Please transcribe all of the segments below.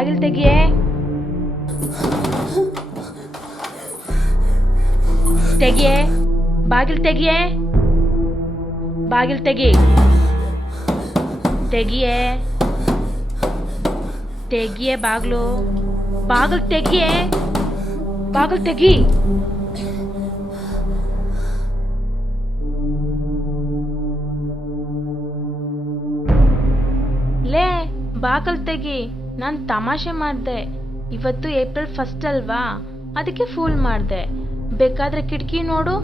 ಬಾಗಿಲು ತೆಗಿಯೇ. ತೆಗಿಯೇ, ಬಾಗಿಲು ತೆಗಿಯೇ, ಬಾಗಿಲು ತೆಗಿ, ತೆಗಿಯೇ, ತೆಗಿಯೇ ಬಾಗಿಲು, ಬಾಗಿಲು ತೆಗಿಯೇ, ಬಾಗಿಲು ತೆಗಿ. ಲೇ ಬಾಗಿಲು ತೆಗಿ. ನಾನು ತಮಾಷೆ ಮಾಡಿದೆ. ಇವತ್ತು ಏಪ್ರಿಲ್ 1 ಅಲ್ವಾ, ಅದಕ್ಕೆ ಫೂಲ್ ಮಾಡಿದೆ. ಬೇಕಾದ್ರೆ ಕಿಟಕಿ ನೋಡು.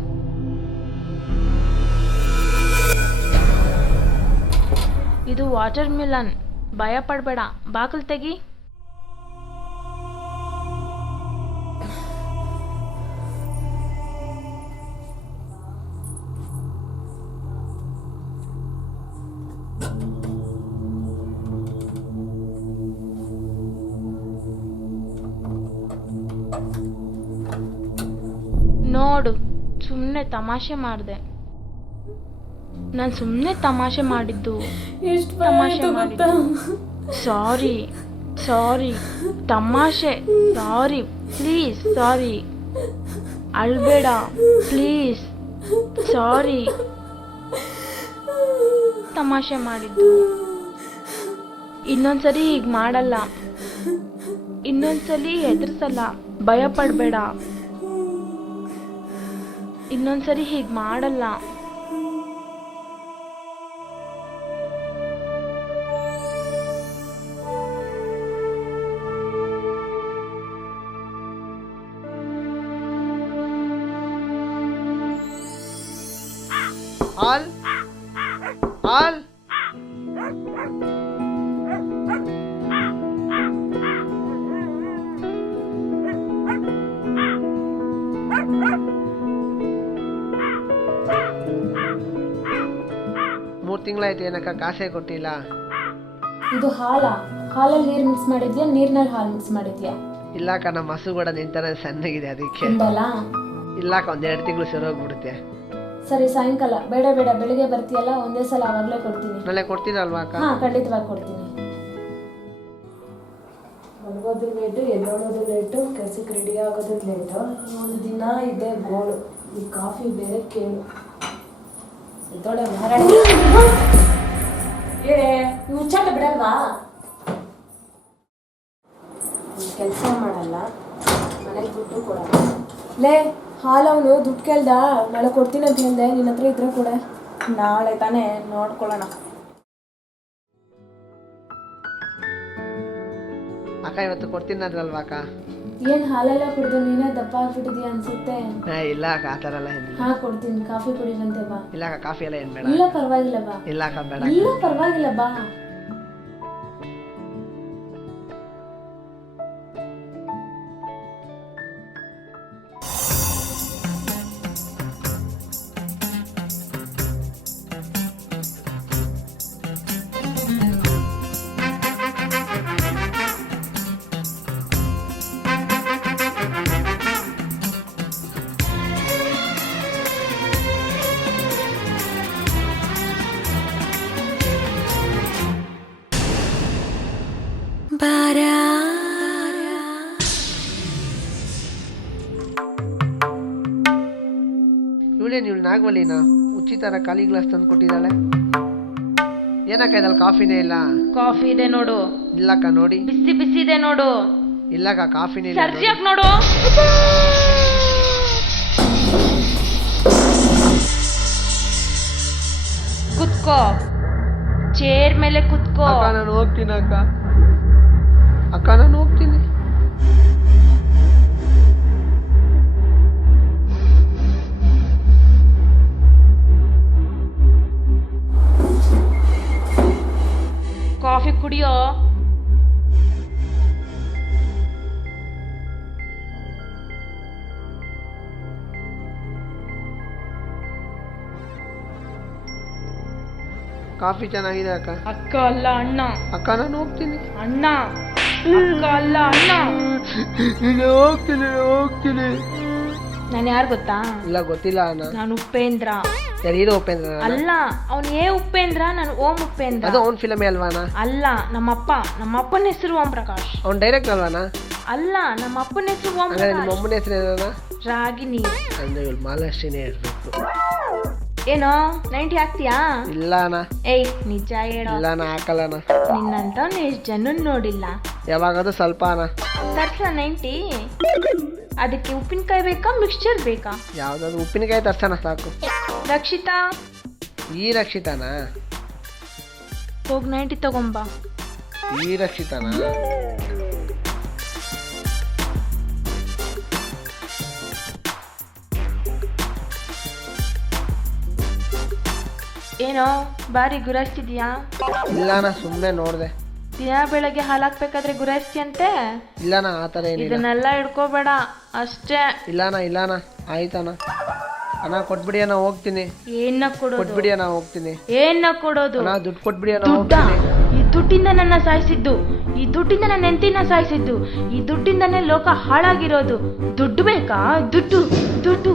ಇದು ವಾಟರ್ ಮಿಲನ್. ಭಯ ಪಡಬೇಡ, ಬಾಗಿಲು ತೆಗಿ. ನೋಡು, ಸುಮ್ಮನೆ ತಮಾಷೆ ಮಾಡಿದೆ. ನಾನು ಸುಮ್ಮನೆ ತಮಾಷೆ ಮಾಡಿದ್ದು. ತಮಾಷೆ ಮಾಡಿದ್ದು. ಸಾರಿ ಸಾರಿ, ತಮಾಷೆ. ಸಾರಿ ಪ್ಲೀಸ್, ಸಾರಿ. ಅಳ್ಬೇಡ ಪ್ಲೀಸ್. ಸಾರಿ, ತಮಾಷೆ ಮಾಡಿದ್ದು. ಇನ್ನೊಂದ್ಸರಿ ಹೀಗೆ ಮಾಡಲ್ಲ. ಇನ್ನೊಂದ್ಸಲಿ ಹೆದರ್ಸಲ್ಲ. ಭಯ ಪಡಬೇಡ. ಇನ್ನೊಂದ್ಸರಿ ಹೀಗೆ ಮಾಡಲ್ಲ. ಹಾಲ್ ಹಾಲ್ ಮೂರು ತಿಂಗಳಾಯ್ತು, ಏನಕ್ಕ ಕಾಸೇ ಕೊಟ್ಟಿಲ್ಲ. ಇದು ಹಾಲಾ? ಹಾಲಲ್ಲಿ ನೀರು ಮಿಕ್ಸ್ ಮಾಡಿದ್ಯಾ, ನೀರಿನಲ್ಲಿ ಹಾಲು ಮಿಕ್ಸ್ ಮಾಡಿದ್ಯಾ? ಇಲ್ಲಕ್ಕ, ನಮ್ಮ ಹಸು ಕೂಡ ನಿಂತರ ಸಣ್ಣಗಿದೆ, ಅದಕ್ಕೆ. ತಿಂದಲ್ಲ? ಇಲ್ಲಕ್ಕ, 1-2 ತಿಂಗಳು ಸರೋಗ್ಬಿಡುತ್ತೆ. ಸರಿ, ಸಾಯಂಕಾಲ ಬೇಡ ಬೇಡ, ಬೆಳಿಗ್ಗೆ ಬರ್ತೀಯಲ್ಲ, ಒಂದೇ ಸಲ ಆವಾಗಲೇ ಕೊಡ್ತೀನಿ. ನಾಳೆ ಕೊಡ್ತೀರಲ್ವಾ ಅಕ್ಕ? ಹಾ, ಖಂಡಿತವಾಗಿ ಕೊಡ್ತೀನಿ. ಮಲಗೋದು ಲೇಟು, ಎದ್ದೋಳೋದು ಲೇಟು, ಕೆಲಸಕ್ಕೆ ರೆಡಿ ಆಗೋದು ಲೇಟು. ಒಂದು ದಿನ ಇದೆ ಗೋಳು. ಈ ಕಾಫಿ ಬೇರೆ ಕೇಳು. ಎದ್ದೋಳೆ ಮಹಾರಾಣಿ. ಹೇಳೇ, ನೀವು ಹುಚ್ಚಾಟ ಬಿಡಲ್ವಾ? ಕೆಲಸ ಮಾಡಲ್ಲ, ಮನೆಗೆ ದುಡ್ಡು ಕೊಡಲ್ಲ. ಲೇ, ಹಾಲವನು ದುಡ್ಡು ಕೇಳ್ದ, ನಾಳೆ ಕೊಡ್ತೀನಿ ಅಂತ ಹೇಳ್ದೆ. ನಿನ್ನ ಹತ್ರ ಇದ್ರೆ ಕೂಡ ನಾಳೆ ತಾನೇ ನೋಡ್ಕೊಳ್ಳೋಣ. ಅಕ್ಕ, ಇವತ್ತು ಕೊಡ್ತೀನಿ ಅಂದ್ರಲ್ವಾ ಅಕ್ಕ? ಏನ್ ಹಾಲೆಲ್ಲ ಕುಡಿದು ನೀನೇ ದಪ್ಪ ಆಗ್ಬಿಟ್ಟಿದ್ಯಾ ಅನ್ಸುತ್ತೆ. ಇಲ್ಲ ಅಕ್ಕ, ಆ ಥರ ಎಲ್ಲ ಏನಿಲ್ಲ. ಹಾ, ಕೊಡ್ತೀನಿ. ಕಾಫಿ ಕುಡಿರಂತೆ ಬಾ. ಇಲ್ಲ ಅಕ್ಕ, ಕಾಫಿ ಎಲ್ಲ ಏನು ಬೇಡ. ಇಲ್ಲ ಪರವಾಗಿಲ್ಲ ಬಾ. ಇಲ್ಲ ಅಕ್ಕ, ಬೇಡ. ಇಲ್ಲ ಪರವಾಗಿಲ್ಲ ಬಾ. ಇವಳೇನು, ಇವಳು ನಾಗವಲ್ಲಿನ ಉಚಿತರ ಖಾಲಿ ಗ್ಲಾಸ್ ತಂದು ಕೊಟ್ಟಿದ್ದಾಳೆ. ಏನಕ್ಕ ಇದ್ರಲ್ಲಿ ಕಾಫಿನೇ ಇಲ್ಲ? ಕಾಫಿ ಇದೆ ನೋಡು. ಇಲ್ಲಕ್ಕ, ನೋಡಿ. ಬಿಸಿ ಬಿಸಿ ಇದೆ ನೋಡು. ಇಲ್ಲಕ್ಕ, ಕಾಫಿನೇ ಇಲ್ಲ. ಸರ್ಜಿಯಾಗಿ ನೋಡು. ಕುತ್ಕೋ, ಚೇರ್ ಮೇಲೆ ಕುತ್ಕೋ. ಅಕ್ಕ, ನಾನು ಹೋಗ್ತೀನಿ ಅಕ್ಕ. ಅಕ್ಕ, ನಾನು ಹೋಗ್ತೀನಿ. ಕಾಫಿ ಕುಡಿಯೋ. ಕಾಫಿ ಚೆನ್ನಾಗಿದೆ ಅಕ್ಕ. ಅಕ್ಕ ಅಲ್ಲ ಅಣ್ಣ. ಅಕ್ಕ, ನಾನು ಹೋಗ್ತೀನಿ. ಅಣ್ಣ, ಅಕ್ಕ ಅಲ್ಲ ಅಣ್ಣ. ಹೋಗ್ತೀನಿ. ನಾನು ಯಾರು ಗೊತ್ತಾ? ಇಲ್ಲ, ಗೊತ್ತಿಲ್ಲ ಅಣ್ಣ. ನಾನು ಉಪೇಂದ್ರ. ಯಾರು ಹೀರೋ ಉಪೇಂದ್ರ? ಅಲ್ಲ, ಅವ್ನು ಉಪೇಂದ್ರ, ನಾನು ಓಂ ಉಪೇಂದ್ರ. ಅದು ಅವ್ನ ಫಿಲಮೇ ಅಲ್ವಾನ? ಅಲ್ಲ, ನಮ್ಮಪ್ಪನ ಹೆಸರು ಓಂ ಪ್ರಕಾಶ್. ಅವ್ನು ಡೈರೆಕ್ಟ್ ಅಲ್ವಾನ? ಅಲ್ಲ, ನಮ್ಮಪ್ಪನ ಹೆಸರು ಓಂ ಹಾಗಾದ್ರೆ ನಿಮ್ಮ ಪ್ರಕಾಶ್. ಅಮ್ಮನ ಹೆಸರು ಏನನ? ರಾಗಿಣಿ. ಅಂದ್ರೆ ಇವಳು ಮಾಲಾಶ್ರೀನೇ ಇರ್ಬೇಕು. ಏನೋ 90 ಹಾಕ್ತೀಯಾ? ಇಲ್ಲ ಅಣ್ಣ. ಏಯ್ ನಿಜ ಹೇಳೋ. ಇಲ್ಲ ಅಣ್ಣ, ಹಾಕಲ್ಲಣ್ಣ. ನಿನ್ನಂತವ್ನು ಎಷ್ಟು ಜನ ನೋಡಿಲ್ಲ. ಯಾವಾಗಾದ್ರೂ ಸ್ವಲ್ಪ ಅಣ್ಣ. ತರ್ಸ 90. ಅದಕ್ಕೆ ಉಪ್ಪಿನಕಾಯಿ ಬೇಕಾ, ಮಿಕ್ಸ್ಚರ್ ಬೇಕಾ? ಯಾವ್ದಾದ್ರು ಉಪ್ಪಿನಕಾಯಿ ತರ್ಸೋಣ ಸಾಕು. ರಕ್ಷಿತಾ, ಈ ರಕ್ಷಿತಾನ? ಹೋಗಿ 90 ತಗೊಂಬಾ. ಈ ರಕ್ಷಿತಾನ? ಏನೋ ಬಾರಿ ಗುರಾಯಿಸ್ತಿದ್ಯಾ? ಇಲ್ಲಣ್ಣ, ಸುಮ್ಮನೆ ನೋಡ್ದೆ. ದಿನ ಬೆಳಗ್ಗೆ ಹಾಲಾಕ್ಬೇಕಾದ್ರೆ ಗುರಾಯಿಸ್ತಿಯಂತೆ? ಇಲ್ಲಣ್ಣ, ಆ ಥರ ಏನಿಲ್ಲ. ಇದನ್ನೆಲ್ಲ ಹಿಡ್ಕೋಬೇಡ ಅಷ್ಟೇ. ಇಲ್ಲಣ್ಣ ಆಯ್ತಣ್ಣ. ಅಣ್ಣ ಕೊಟ್ಬಿಡಿ ಅಣ್ಣ, ಹೋಗ್ತೀನಿ. ಏನ ಕೊಡೋದು? ಕೊಟ್ಬಿಡಿ ಅಣ್ಣ, ಹೋಗ್ತೀನಿ. ಏನ ಕೊಡೋದು? ಅಣ್ಣ ದುಡ್ಡು ಕೊಟ್ಬಿಡಿ ಅಣ್ಣ, ದುಡ್ಡ? ಹೋಗ್ತೀನಿ. ಈ ದುಡ್ಡಿಂದ ನನ್ನ ಸಾಯಿಸಿದ್ದು, ಈ ದುಡ್ಡಿಂದ ನನ್ನ ನೆಂತಿನ ಸಾಯಿಸಿದ್ದು, ಈ ದುಡ್ಡಿಂದನೇ ಲೋಕ ಹಾಳಾಗಿರೋದು. ದುಡ್ಡು ಬೇಕಾ? ದುಡ್ಡು ದುಡ್ಡು.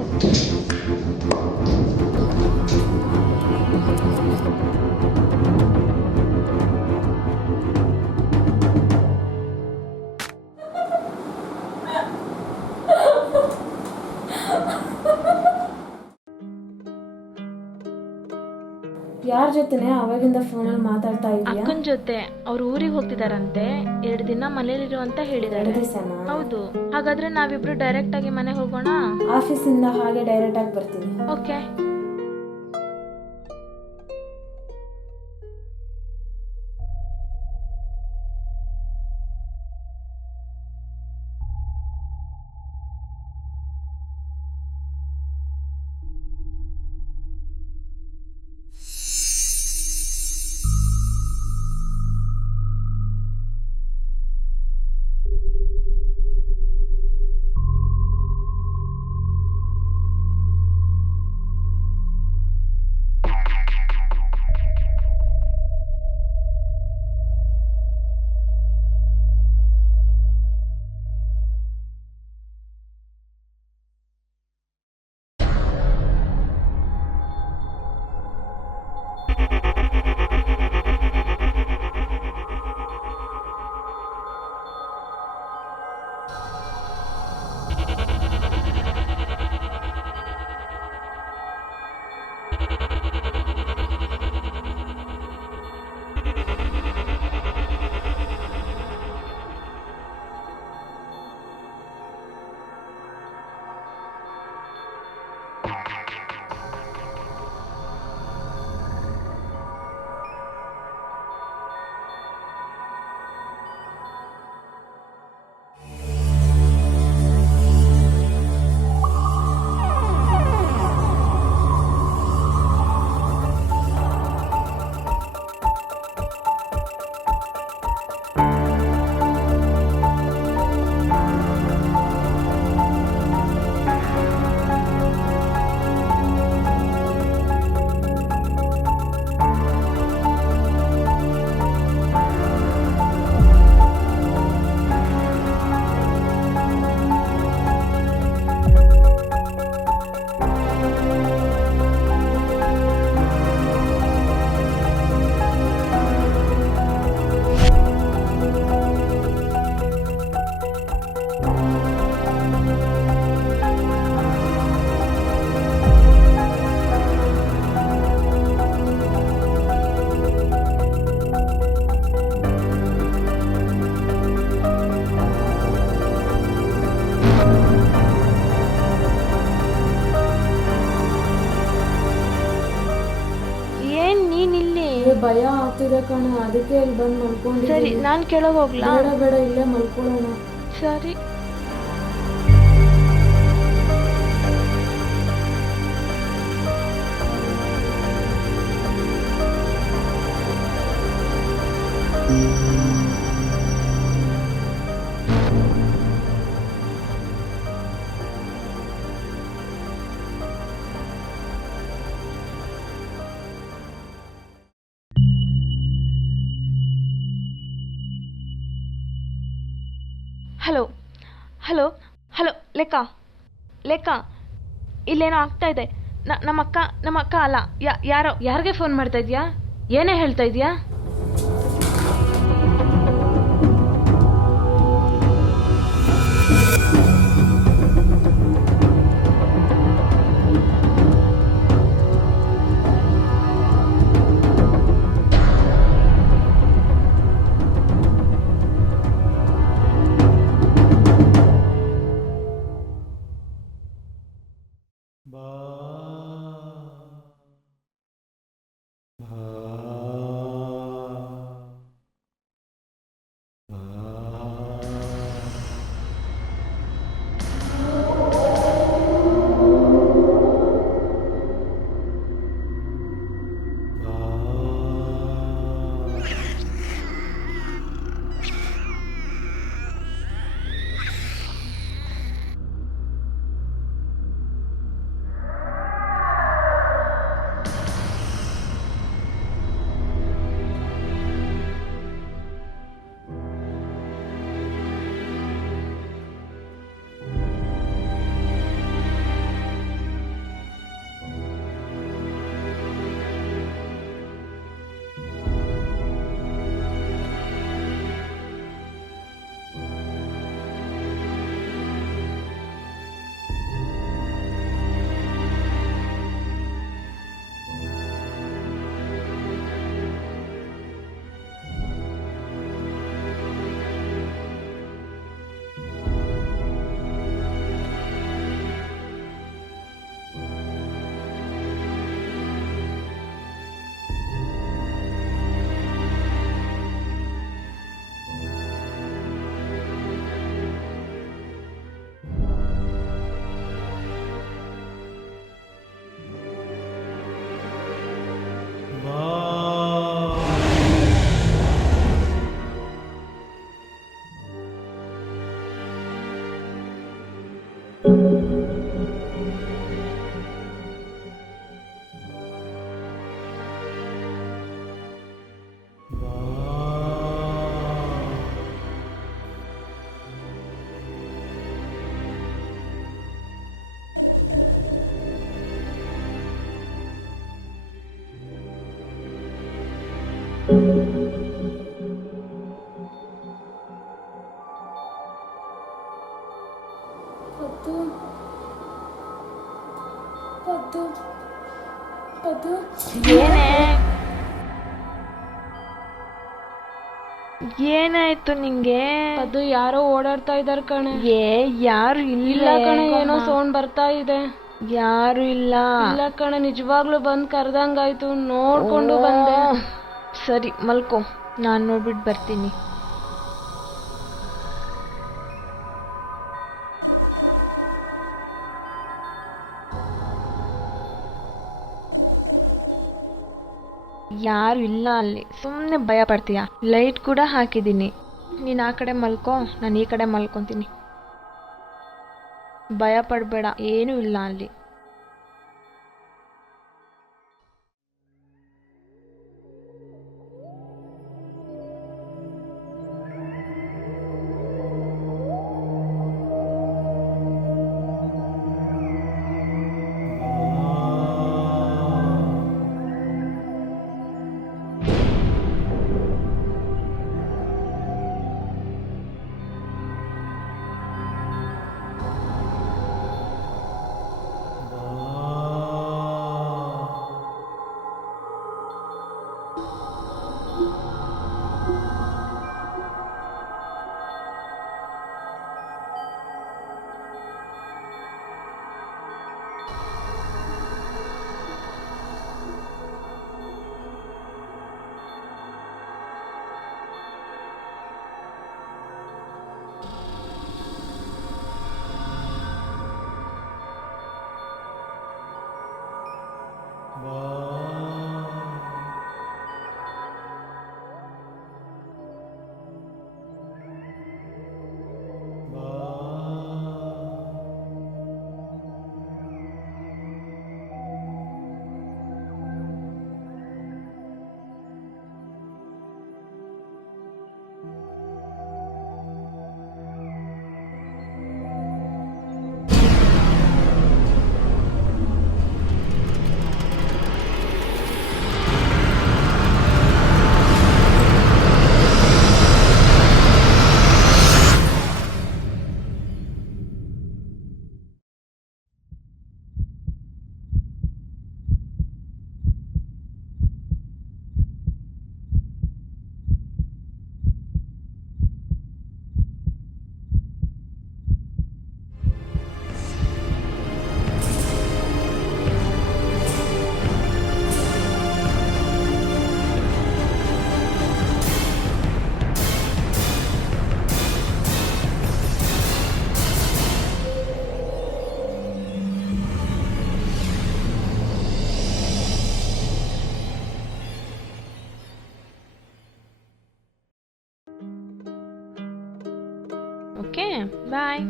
ಯಾರ ಜೊತೆನೆ ಅವಾಗಿಂದ ಫೋನಲ್ಲಿ ಮಾತಾಡ್ತಾ ಇದೀಯಾ? ಅಕ್ಕನ ಜೊತೆ. ಅವ್ರು ಊರಿಗೆ ಹೋಗ್ತಿದಾರಂತೆ, 2 ದಿನ ಮನೇಲಿರು ಅಂತ ಹೇಳಿದಾರೆ. 2 ದಿವಸನಾ? ಹೌದು. ಹಾಗಾದ್ರೆ ನಾವಿಬ್ರು ಡೈರೆಕ್ಟ್ ಆಗಿ ಮನೆ ಹೋಗೋಣ? ಆಫೀಸಿಂದ ಹಾಗೆ ಡೈರೆಕ್ಟ್ ಆಗಿ ಬರ್ತೀನಿ. ಓಕೆ. ಭಯ ಆಗ್ತಿದೆ ಕಣ, ಅದಕ್ಕೆ ಇಲ್ಲಿ ಬಂದು ಮಲ್ಕೊಂಡು. ಸರಿ, ನಾನು ಕೆಳಗೆ ಹೋಗ್ಲಾ? ಬೇಡ ಬೇಡ, ಇಲ್ಲೇ ಮಲ್ಕೊಳ್ಳೋಣ. ಸರಿ. ಹಲೋ ಹಲೋ ಹಲೋ, ಲೆಕ್ಕ ಲೆಕ್ಕ, ಇಲ್ಲೇನೋ ಆಗ್ತಾ ಇದೆ. ನಮ್ಮ ಅಕ್ಕ ಅಲ್ಲ. ಯಾರೋ ಯಾರಿಗೆ ಫೋನ್ ಮಾಡ್ತಾ ಇದ್ಯಾ? ಏನೇ ಹೇಳ್ತಾ ಇದ್ಯಾ? ಪದ್ದು ಪದ್ದು ಪದ್ದು ಏನೇ? ಏನಾಯ್ತು ನಿಂಗೆ? ಅದು ಯಾರೋ ಓಡಾಡ್ತಾ ಇದಾರೆ ಕಣೆ. ಯಾರು ಇಲ್ಲ ಕಣೆ, ಏನೋ ಸೌಂಡ್ ಬರ್ತಾ ಇದೆ. ಯಾರು ಇಲ್ಲ. ಇಲ್ಲ ಕಣೆ, ನಿಜವಾಗ್ಲೂ ಬಂದ್ ಕರ್ದಂಗಾಯ್ತು, ನೋಡ್ಕೊಂಡು ಬಂದೆ. ಸರಿ ಮಲ್ಕೋ, ನಾನು ನೋಡ್ಬಿಟ್ಟು ಬರ್ತೀನಿ. ಯಾರು ಇಲ್ಲ ಅಲ್ಲಿ, ಸುಮ್ಮನೆ ಭಯ ಪಡ್ತೀಯ. ಲೈಟ್ ಕೂಡ ಹಾಕಿದ್ದೀನಿ. ನೀನು ಆ ಕಡೆ ಮಲ್ಕೋ, ನಾನು ಈ ಕಡೆ ಮಲ್ಕೊತೀನಿ. ಭಯ ಪಡಬೇಡ, ಏನೂ ಇಲ್ಲ ಅಲ್ಲಿ. Okay bye.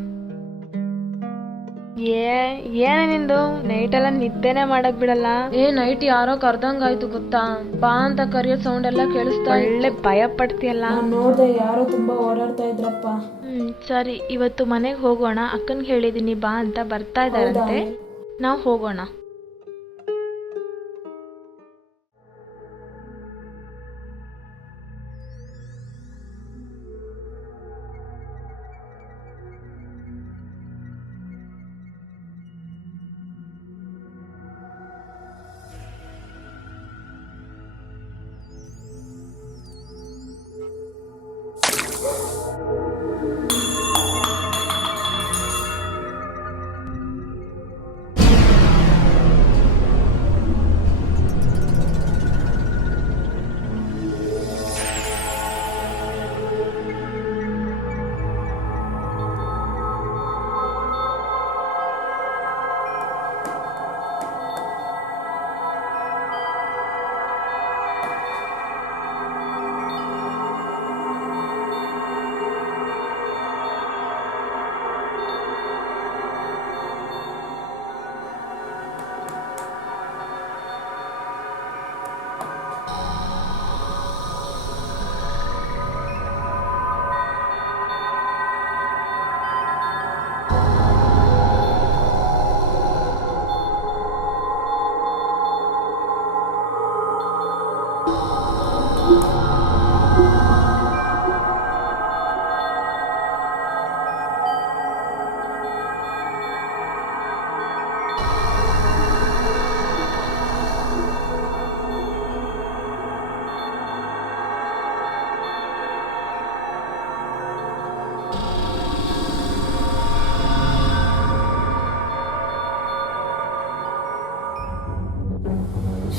ಏನೇ ನಿಂದು ನೈಟೆಲ್ಲ ನಿದ್ದೆನೆ ಮಾಡಕ್ ಬಿಡಲ್ಲ. ನೈಟ್ ಯಾರೋ ಕರ್ದಂಗಾಯ್ತು ಗೊತ್ತಾ, ಬಾ ಅಂತ ಕರಿಯೋ ಸೌಂಡ್ ಎಲ್ಲ ಕೇಳಿಸ್ತಾ ಒಳ್ಳೆ ಭಯ ಪಡ್ತೀಯಲ್ಲ. ನೋಡ್ದೆ ಯಾರೋ ತುಂಬಾ ಓಡಾಡ್ತಾ ಇದ್ರಪ್ಪ. ಸರಿ, ಇವತ್ತು ಮನೆಗೆ ಹೋಗೋಣ. ಅಕ್ಕನ್ಗೆ ಹೇಳಿದೀನಿ ಬಾ ಅಂತ, ಬರ್ತಾ ಇದಾರಂತೆ. ನಾವು ಹೋಗೋಣ.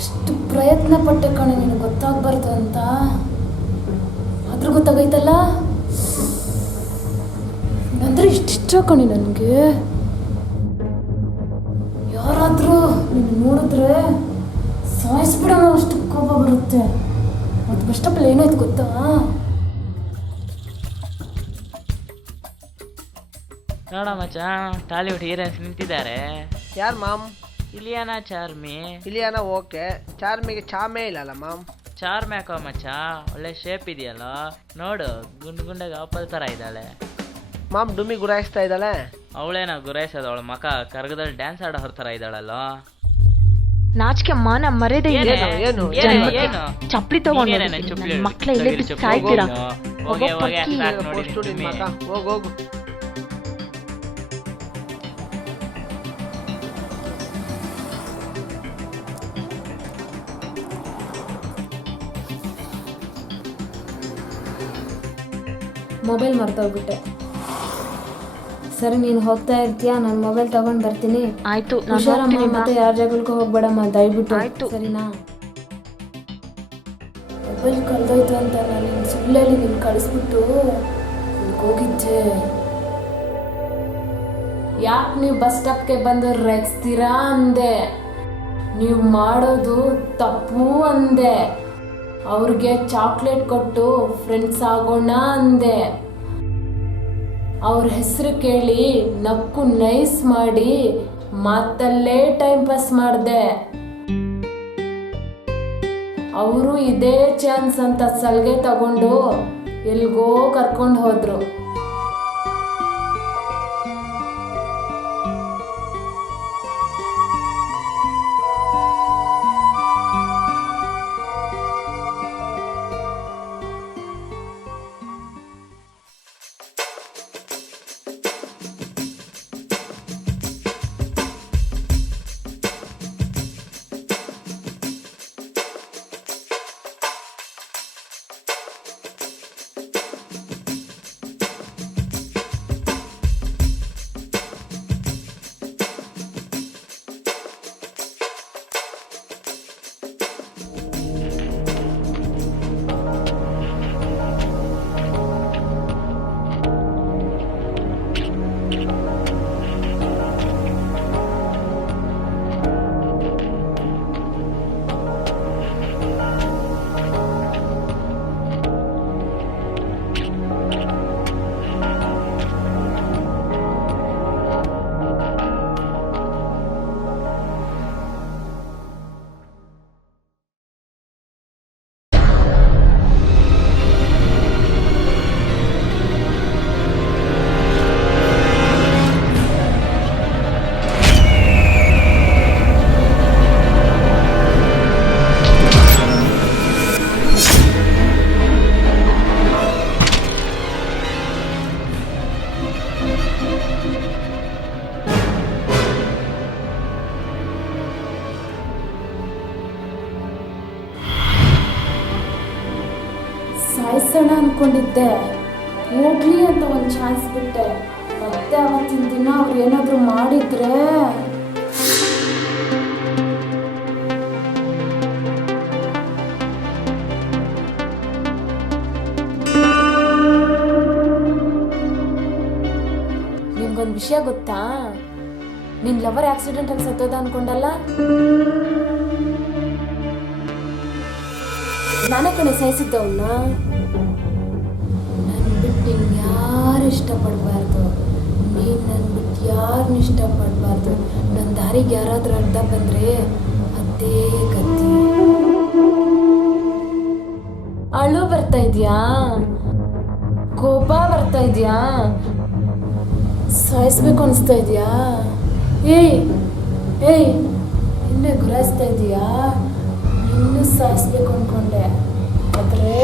ಎಷ್ಟು ಪ್ರಯತ್ನ ಪಟ್ಟೆ ಕಣೆ ನಿನಗೆ ಗೊತ್ತಾಗ್ಬಾರ್ದು ಅಂತ, ಆದ್ರೂ ಗೊತ್ತಾಗೈತಲ್ಲ. ಅಂದ್ರೆ ಇಷ್ಟ ಕಣೆ ನನಗೆ. ಯಾರಾದ್ರೂ ನೀನು ನೋಡಿದ್ರೆ ಸಾಯಿಸ್ಬಿಡೋಣ ಅಷ್ಟು ಕೋಪ ಬರುತ್ತೆ. ಮತ್ತು ಬಸ್ ಸ್ಟಾಪಲ್ಲಿ ಏನಾಯ್ತು ಗೊತ್ತಾ, ನೋಡ ಮಚ್ಚ, ಟಾಲಿವುಡ್ ಹೀರೋಯಿನ್ಸ್ ನಿಂತಿದ್ದಾರೆ. ಯಾರು ಮಾಮ್? ಇಲಿಯಾನ, ಚಾರ್ಮಿ. ಇಲಿಯಾನ ಓಕೆ, ಚಾರ್ಮಿಗೆ ಚಾಮೇ ಇಲ್ಲಲ್ಲ ಮಾಮ್. ಚಾರ್ಮಿ ಯಾಕೋ ಮಚ್ಚ, ಒಳ್ಳೆ ಶೇಪ್ ಇದೆಯಲ್ಲ ನೋಡು, ಗುಂಡು ಗುಂಡಾಗ ಆಪಲ್ ಥರ ಇದ್ದಾಳೆ. ಮಾಮ್ ಡುಮ್ಮಿ ಗುರಾಯಿಸ್ತಾ ಇದ್ದಾಳೆ. ಅವಳೇನ ಗುರಾಯಿಸೋದು, ಅವಳ ಮಕ ಕರ್ಗದಲ್ಲಿ ಡ್ಯಾನ್ಸ್ ಆಡೋ ಥರ ಇದ್ದಾಳಲ್ಲ. ನಾಚಿಕೆ ಮಾನ ಮರ್ಯಾದೆ ಏನು? ಇದೆ. ಏನು? ಏನು? ಚಪ್ಪಲಿ ತಗೊಂಡು ಮಕ್ಳ ಇಲ್ಲೇ ಸಾಯ್ತೀರಾ. ಹೋಗಿ ಹೋಗಿ ಪೋಸ್ಟು ನಿನ್ ಮಗ, ಹೋಗು. ಮೊಬೈಲ್ ಮರ್ತೋಗ್ಬಿಟ್ಟೆ. ಸರಿ, ನೀನು ಹೋಗ್ತಾ ಇರ್ತೀಯಾ, ನಾನು ಮೊಬೈಲ್ ತಗೊಂಡು ಬರ್ತೀನಿ. ಆಯ್ತು, ಹುಷಾರಮ್ಮ, ಮತ್ತೆ ಯಾರ ಜಾಗಕ್ಕೂ ಹೋಗ್ಬೇಡಮ್ಮ ದಯವಿಟ್ಟು. ಆಯ್ತು. ಸರಿನಾ? ಮೊಬೈಲ್ ಕಳ್ದೋಯ್ತು ಅಂತ ನಾನು ಸುಳ್ಳಲ್ಲಿ ನೀನು ಕಳಿಸ್ಬಿಟ್ಟು ಹೋಗಿದ್ದೆ. ಯಾಕೆ ನೀವು ಬಸ್ ಸ್ಟಾಪ್ಗೆ ಬಂದು ರೆಗ್ಸ್ತೀರಾ ಅಂದೆ. ನೀವು ಮಾಡೋದು ತಪ್ಪು ಅಂದೆ. ಅವ್ರಿಗೆ ಚಾಕ್ಲೇಟ್ ಕೊಟ್ಟು ಫ್ರೆಂಡ್ಸ್ ಆಗೋಣ ಅಂದೆ. ಅವ್ರ ಹೆಸರು ಕೇಳಿ ನಕ್ಕು ನೈಸ್ ಮಾಡಿ ಮಾತಲ್ಲೇ ಟೈಮ್ ಪಾಸ್ ಮಾಡಿದೆ. ಅವರು ಇದೇ ಚಾನ್ಸ್ ಅಂತ ಸಲ್ಗೆ ತಗೊಂಡು ಎಲ್ಗೋ ಕರ್ಕೊಂಡು ಹೋದ್ರು. ಸಾಯಿಸೋಣ ಅನ್ಕೊಂಡಿದ್ದೆ, ಹೋಗ್ಲಿ ಅಂತ ಒಂದು ಚಾನ್ಸ್ ಬಿಟ್ಟೆ. ಮತ್ತೆ ಅವತ್ತಿನ ದಿನ ಅವ್ರು ಏನಾದರೂ ಮಾಡಿದ್ರೆ ನಿಮ್ಗೊಂದು ವಿಷಯ ಗೊತ್ತಾ? ನಿನ್ ಲವರ್ ಆಕ್ಸಿಡೆಂಟ್ ಅಲ್ಲಿ ಸತ್ತೋದ ಅನ್ಕೊಂಡಲ್ಲ, ನಾನೇ ಕಣೆ ಸಾಯಿಸಿದ್ದವನ್ನ. ನನ್ ಬಿಟ್ಟು ಇನ್ಯಾರು ಇಷ್ಟಪಡಬಾರ್ದು, ನೀನ್ ನನ್ ಬಿಟ್ಟು ಯಾರನ್ನ ಇಷ್ಟಪಡಬಾರ್ದು. ನನ್ನ ದಾರಿಗೆ ಯಾರಾದ್ರೂ ಅಡ್ಡ ಬಂದ್ರೆ ಅದೇ ಗತಿ. ಅಳು ಬರ್ತಾ ಇದ್ಯಾ? ಕೋಪ ಬರ್ತಾ ಇದ್ಯಾ? ಸಾಯಿಸ್ಬೇಕು ಅನಿಸ್ತಾ ಇದೆಯಾ? ಏಯ್ ಏಯ್, ಇನ್ನೇ ಗುರಾಯಿಸ್ತಾ ಇದೆಯಾ? ಇನ್ನೂ ಸಾಯಿಸ್ಬೇಕು ಅಂದ್ಕೊಂಡೆ, ಆದರೆ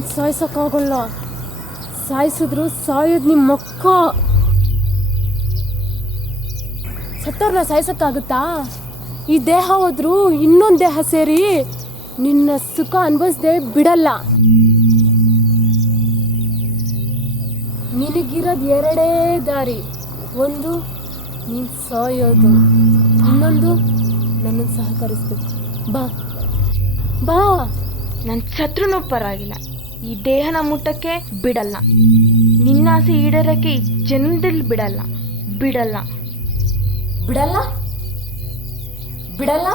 ನನ್ನ ಸಾಯ್ಸೋಕ್ಕಾಗಲ್ಲ. ಸಾಯಿಸಿದ್ರು ಸಾಯೋದು ನಿಮ್ಮ ಮಕ್ಕ. ಸತ್ತವ್ರನ್ನ ಸಾಯಿಸೋಕ್ಕಾಗುತ್ತಾ? ಈ ದೇಹ ಹೋದ್ರೂ ಇನ್ನೊಂದು ದೇಹ ಸೇರಿ ನಿನ್ನ ಸುಖ ಅನುಭವಿಸ್ದೆ ಬಿಡಲ್ಲ. ನಿನಗಿರೋದು ಎರಡೇ ದಾರಿ. ಒಂದು ನೀನು ಸಾಯೋದು, ಇನ್ನೊಂದು ನನ್ನನ್ನು ಸಹಕರಿಸ್ಬೇಕು. ಬಾ ಬಾ. ನನ್ನ ಸತ್ರುನೂ ಪರವಾಗಿಲ್ಲ, ಈ ದೇಹನ ಮುಟ್ಟಕ್ಕೆ ಬಿಡಲ್ಲ. ನಿನ್ನ ಆಸೆ ಈಡೇರಕ್ಕೆ ಈ ಜನ್ಮದಲ್ಲಿ ಬಿಡಲ್ಲ ಬಿಡಲ್ಲ ಬಿಡಲ್ಲ ಬಿಡಲ್ಲ.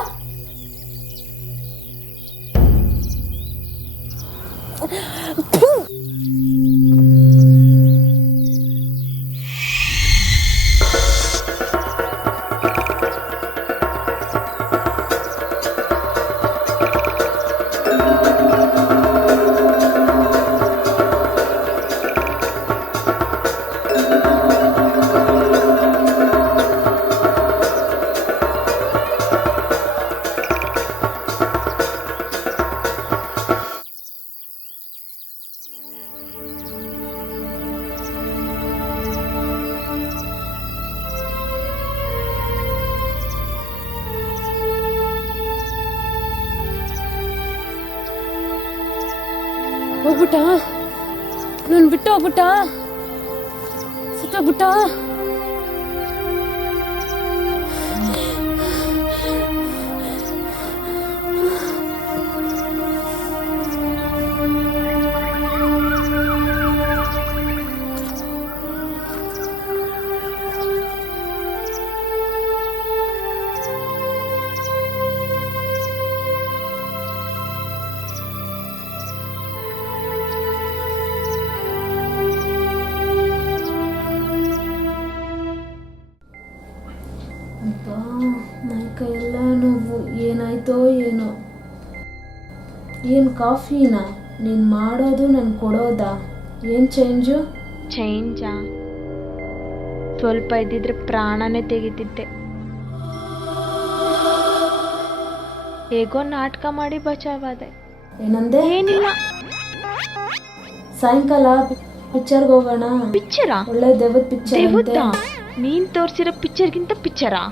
ಹೋಗ್ಬಿಟ್ಟ, ನಾನು ಬಿಟ್ಟು ಹೋಗ್ಬಿಟ್ಟ, ಸತ್ತೋಗ್ಬಿಟ್ಟ. ಮೈಕೈಯೆಲ್ಲ ನೋವು, ಏನಾಯ್ತೋ ಏನೋ. ಏನು ಕಾಫಿನಾ ನೀನು ಮಾಡೋದು ನಾನು ಕೊಡೋದಾ? ಏನು ಚೇಂಜು? ಚೇಂಜಾ? ಸ್ವಲ್ಪ ಇದ್ದಿದ್ರೆ ಪ್ರಾಣನೇ ತೆಗಿತಿದ್ದೆ. ಹೇಗೋ ನಾಟಕ ಮಾಡಿ ಬಚಾವಾದೆ. ಏನಂದೆ? ಏನಿಲ್ಲ. ಸಾಯಂಕಾಲ ಪಿಕ್ಚರ್ಗೆ ಹೋಗೋಣ. ಪಿಕ್ಚರಾ? ಒಳ್ಳೆ ದೆವ್ವದ ಪಿಕ್ಚರ್. ನೀನ್ ತೋರ್ಸಿರೋ ಪಿಕ್ಚರ್ಗಿಂತ ಪಿಕ್ಚರಾ?